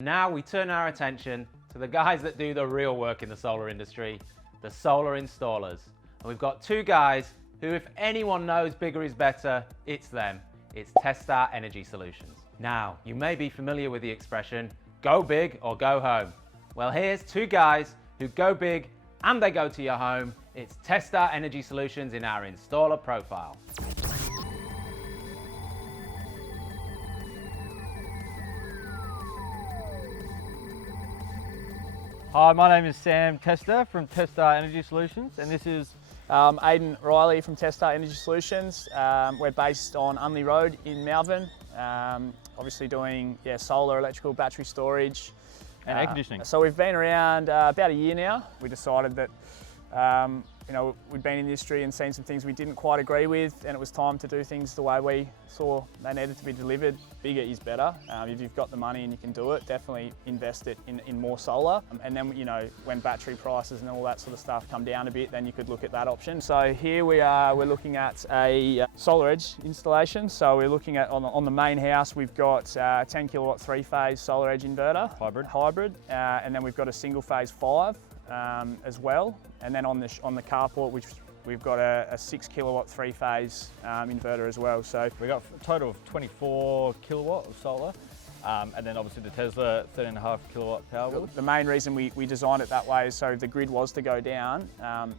Now we turn our attention to the guys that do the real work in the solar industry, the solar installers. And we've got two guys who, if anyone knows bigger is better, it's them. It's Testar Energy Solutions. Now, you may be familiar with the expression, go big or go home. Well, here's two guys who go big and they go to your home. It's Testar Energy Solutions in our installer profile. Hi, my name is Sam Testar from Testar Energy Solutions, and this is Aidan Riley from Testar Energy Solutions. We're based on Unley Road in Melbourne, obviously doing solar, electrical, battery storage. and air conditioning. So we've been around about a year now. We decided that we'd been in the industry and seen some things we didn't quite agree with, and it was time to do things the way we saw they needed to be delivered. Bigger is better. If you've got the money and you can do it, definitely invest it in more solar. And then, when battery prices and all that sort of stuff come down a bit, then you could look at that option. So here we're looking at a solar edge installation. So we're looking at, on the main house, we've got a 10 kilowatt 3-phase solar edge inverter. Hybrid. And then we've got a single phase 5 as well. And then on the carport, we've got a 6 kilowatt 3-phase inverter as well. So we've got a total of 24 kilowatt of solar, and then obviously the Tesla 13.5 kilowatt Powerwall. The main reason we designed it that way is so if the grid was to go down,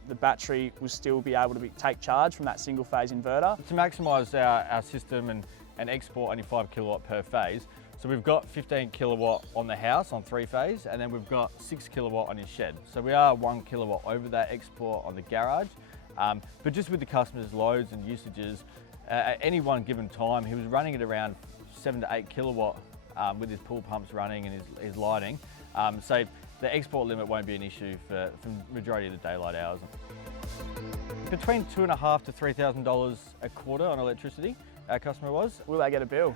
the battery will still be able to take charge from that single phase inverter. To maximise our system and export only 5 kilowatt per phase, so we've got 15 kilowatt on the house on 3-phase, and then we've got 6 kilowatt on his shed. So we are 1 kilowatt over that export on the garage. But just with the customer's loads and usages, at any one given time, he was running at around 7 to 8 kilowatt with his pool pumps running and his lighting. So the export limit won't be an issue for the majority of the daylight hours. Between $2,500 to $3,000 a quarter on electricity, our customer was. Will they get a bill?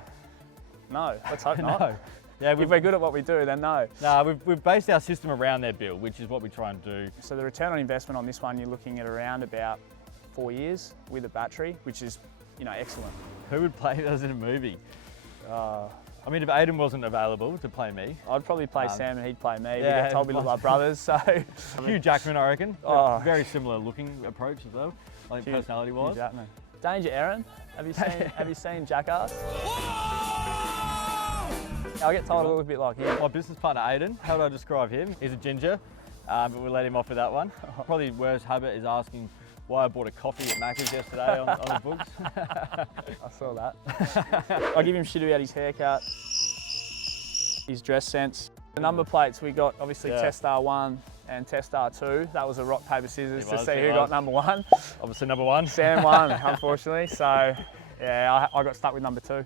No, let's hope not. No. Yeah, if we're good at what we do, then no. No, we've based our system around their bill, which is what we try and do. So the return on investment on this one, you're looking at around about 4 years with a battery, which is, excellent. Who would play us in a movie? I mean, if Aidan wasn't available to play me, I'd probably play Sam and he'd play me. Yeah, we get told we look like brothers, so. Hugh Jackman, I reckon. Oh. Very similar looking approach as well. I think personality-wise. Hugh Jackman. Danger Aaron. Have you seen Jackass? I get told I look a bit like him. My business partner Aidan, how would I describe him? He's a ginger, but we'll let him off with that one. Probably worst habit is asking why I bought a coffee at Macca's yesterday on the books. I saw that. I give him shit about his haircut, his dress sense. The number plates, we got obviously Testar 1 and Testar 2. That was a rock, paper, scissors to see who got number 1. Obviously number 1. Sam won, unfortunately. So yeah, I got stuck with number 2.